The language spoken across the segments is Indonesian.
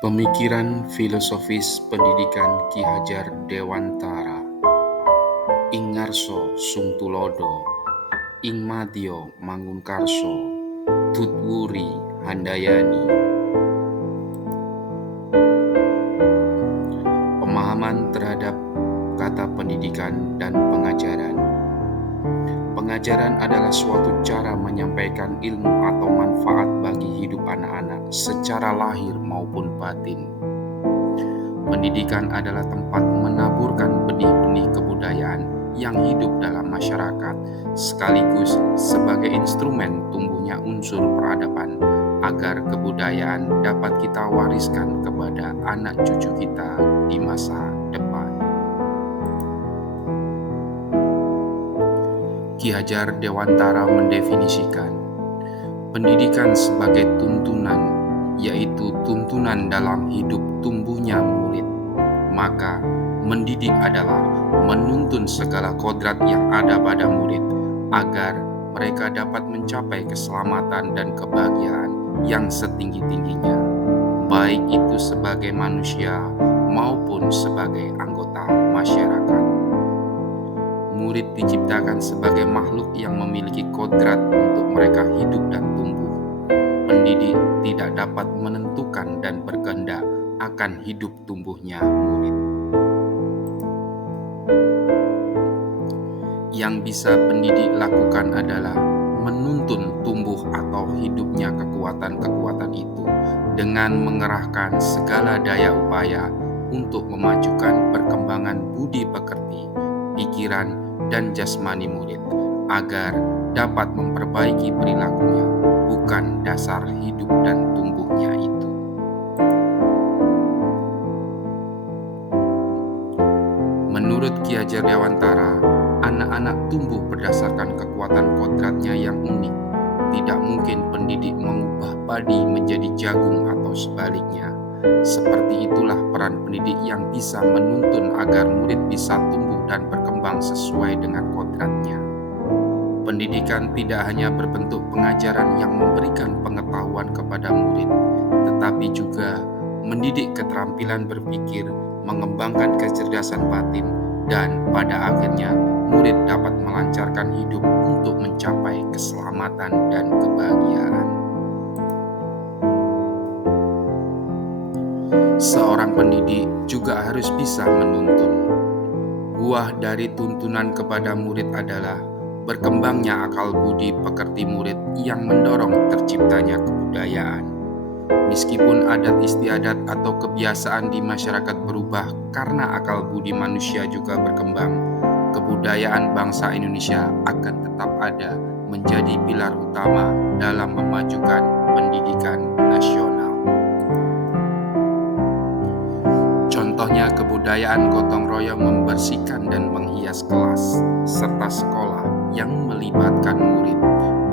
Pemikiran filosofis pendidikan Ki Hajar Dewantara. Ing ngarso sungtulodo, ing madya mangunkarso, tutwuri handayani. Pemahaman terhadap kata pendidikan dan pengajaran. Pengajaran adalah suatu cara menyampaikan ilmu atau manfaat bagi hidup anak-anak secara lahir maupun batin. Pendidikan adalah tempat menaburkan benih-benih kebudayaan yang hidup dalam masyarakat, sekaligus sebagai instrumen tumbuhnya unsur peradaban, agar kebudayaan dapat kita wariskan kepada anak cucu kita di masa depan. Ki Hajar Dewantara mendefinisikan pendidikan sebagai tuntunan, yaitu tuntunan dalam hidup tumbuhnya murid. Maka, mendidik adalah menuntun segala kodrat yang ada pada murid, agar mereka dapat mencapai keselamatan dan kebahagiaan yang setinggi-tingginya, baik itu sebagai manusia maupun sebagai anggota masyarakat. Murid diciptakan sebagai makhluk yang memiliki kodrat untuk mereka hidup dan tumbuh. Pendidik tidak dapat menentukan dan berkehendak akan hidup tumbuhnya murid. Yang bisa pendidik lakukan adalah menuntun tumbuh atau hidupnya kekuatan-kekuatan itu dengan mengerahkan segala daya upaya untuk memajukan perkembangan budi pekerti, pikiran, dan jasmani murid, agar dapat memperbaiki perilakunya, bukan dasar hidup dan tumbuhnya itu. Menurut Ki Hajar Dewantara, anak-anak tumbuh berdasarkan kekuatan kodratnya yang unik. Tidak mungkin pendidik mengubah padi menjadi jagung atau sebaliknya. Seperti itulah peran pendidik yang bisa menuntun agar murid bisa tumbuh dan berkembang sesuai dengan kodratnya. Pendidikan tidak hanya berbentuk pengajaran yang memberikan pengetahuan kepada murid, tetapi juga mendidik keterampilan berpikir, mengembangkan kecerdasan batin, dan pada akhirnya murid dapat melancarkan hidup untuk mencapai keselamatan dan kebahagiaan. Seorang pendidik juga harus bisa menuntun. Buah dari tuntunan kepada murid adalah berkembangnya akal budi pekerti murid yang mendorong terciptanya kebudayaan. Meskipun adat istiadat atau kebiasaan di masyarakat berubah karena akal budi manusia juga berkembang, kebudayaan bangsa Indonesia akan tetap ada menjadi pilar utama dalam memajukan pendidikan nasional. Contohnya kebudayaan gotong royong membersihkan dan menghias kelas serta sekolah yang melibatkan murid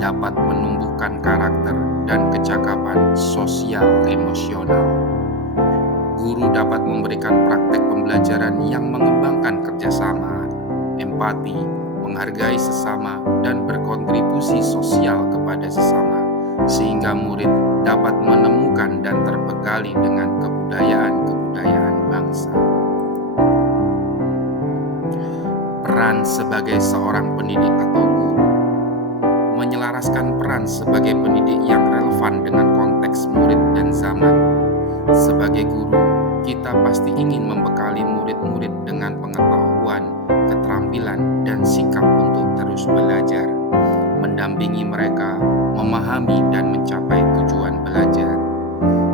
dapat menumbuhkan karakter dan kecakapan sosial emosional. Guru dapat memberikan praktek pembelajaran yang mengembangkan kerjasama, empati, menghargai sesama, dan berkontribusi sosial kepada sesama, sehingga murid dapat menemukan dan terbekali dengan kebudayaan-kebudayaan bangsa. Peran sebagai seorang pendidik atau guru. Menyelaraskan peran sebagai pendidik yang relevan dengan konteks murid dan zaman. Sebagai guru, kita pasti ingin membekali murid-murid dengan pengetahuan, keterampilan, dan sikap untuk terus belajar, mendampingi mereka, memahami dan mencapai tujuan belajar.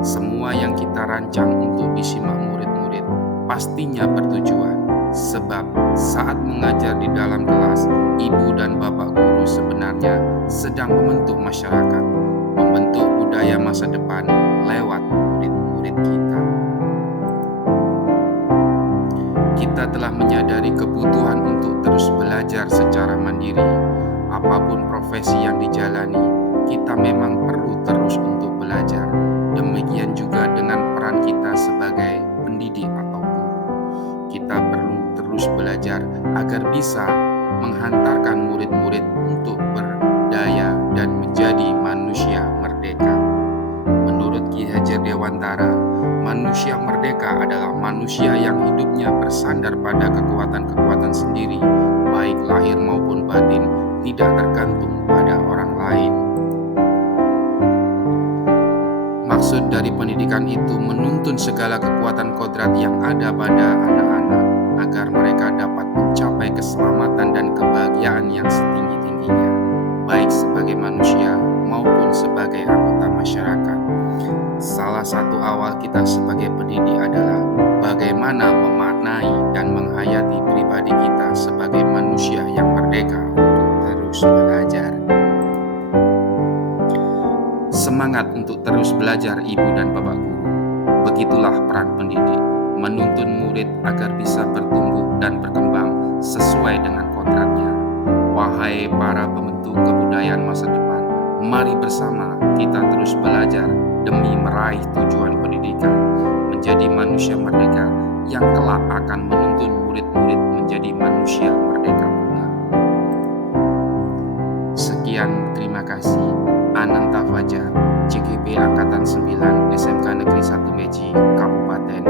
Semua yang kita rancang untuk disimak murid-murid pastinya bertujuan, sebab saat mengajar di dalam kelas, ibu dan bapak guru sebenarnya sedang membentuk masyarakat, membentuk budaya masa depan lewat murid-murid kita. Kita telah menyadari kebutuhan untuk terus belajar secara mandiri. Apapun profesi yang dijalani, kita memang perlu terus untuk belajar. Demikian juga dengan peran kita sebagai pendidik atau guru. Kita perlu terus belajar agar bisa menghantarkan murid-murid untuk berdaya dan menjadi manusia merdeka. Menurut Ki Hajar Dewantara, Manusia merdeka adalah manusia yang hidupnya bersandar pada kekuatan-kekuatan sendiri, baik lahir maupun batin, tidak tergantung pada orang lain. Maksud dari pendidikan itu menuntun segala kekuatan kodrat yang ada pada anak-anak agar mereka dapat mencapai keselamatan dan kebahagiaan yang setinggi-tingginya, baik sebagai manusia maupun sebagai anggota masyarakat. Salah satu awal kita sebagai pendidik adalah bagaimana memaknai dan menghayati pribadi kita sebagai manusia yang merdeka untuk terus belajar. Semangat untuk terus belajar Ibu dan Bapak Guru. Begitulah peran pendidik, menuntun murid agar bisa bertumbuh dan berkembang sesuai dengan kodratnya. Wahai para pembentuk kebudayaan masa depan, mari bersama kita terus belajar demi meraih tujuan pendidikan, menjadi manusia merdeka yang kelak akan menuntun murid-murid menjadi manusia merdeka pula. Sekian, terima kasih. Ananta Fajar, CGP Angkatan 9, SMK Negeri 1 Meji, Kabupaten